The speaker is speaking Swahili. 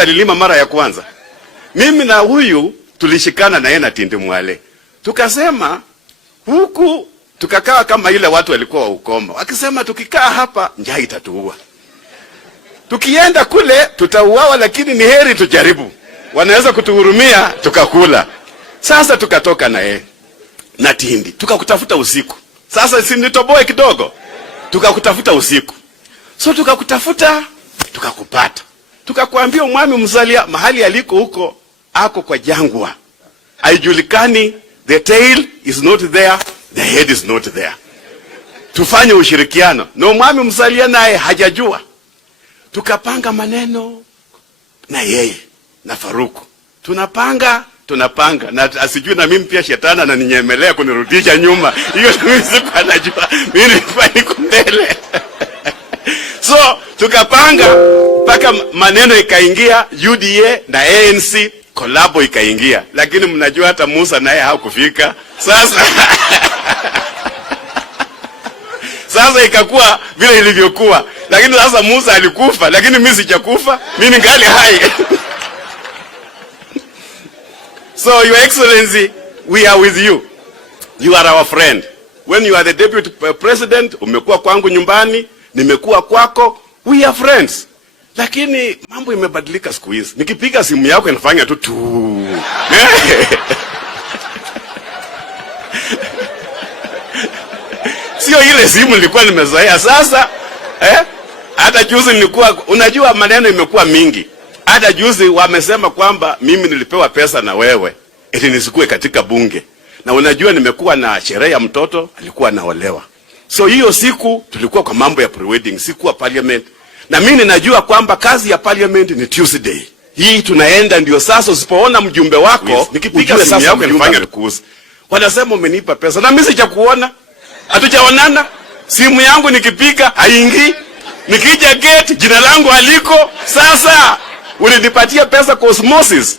Alilima mara ya kwanza. Mimi na huyu tulishikana na yeye na Tindi Mwale. Tukasema huku tukakaa kama ile watu walikuwa wa ukoma. Wakisema tukikaa hapa njaa itatuua. Tukienda kule tutauawa, lakini ni heri tujaribu. Wanaweza kutuhurumia tukakula. Sasa tukatoka na yeye na Tindi. Tukakutafuta usiku. Sasa si nitoboe kidogo. Tukakutafuta usiku. So tukakutafuta tukakupata. Tukakwambia umwami mzalia mahali aliko huko ako kwa jangwa. Haijulikani, the tail is not there, the head is not there. Tufanye ushirikiano. Na umwami mzalia naye hajajua. Tukapanga maneno na yeye na Faruku. Tunapanga na asijui na mimi pia shetani ananinyemelea kunirudisha nyuma. Hiyo mimi siku anajua. Mimi niko mbele. So tukapanga mpaka maneno ikaingia, UDA na ANC kolabo ikaingia, lakini mnajua hata Musa naye hakufika. Sasa ikakuwa vile ilivyokuwa, lakini sasa Musa alikufa, lakini mimi sijakufa, mimi ngali hai. So your excellency, we are with you. You are our friend. When you are the deputy president, umekuwa kwangu nyumbani, nimekuwa kwako, we are friends. Lakini mambo imebadilika siku hizi. Nikipiga simu yako inafanya tu. Sio ile simu nilikuwa nimezoea sasa. Hata juzi nilikuwa, unajua maneno imekuwa mingi. Hata juzi wamesema kwamba mimi nilipewa pesa na wewe ili nisikue katika bunge. Na unajua nimekuwa na sherehe ya mtoto alikuwa anaolewa. So hiyo siku tulikuwa kwa mambo ya pre-wedding, sikuwa parliament. Na mimi ninajua kwamba kazi ya parliament ni Tuesday. Hii tunaenda ndio sasa usipoona mjumbe wako, nikipiga simu yako inafanya rekuzi. Wanasema umenipa pesa na mimi sijakuona. Hatujaonana. Simu yangu nikipiga haingii. Nikija gate jina langu aliko. Sasa ulinipatia pesa kwa osmosis.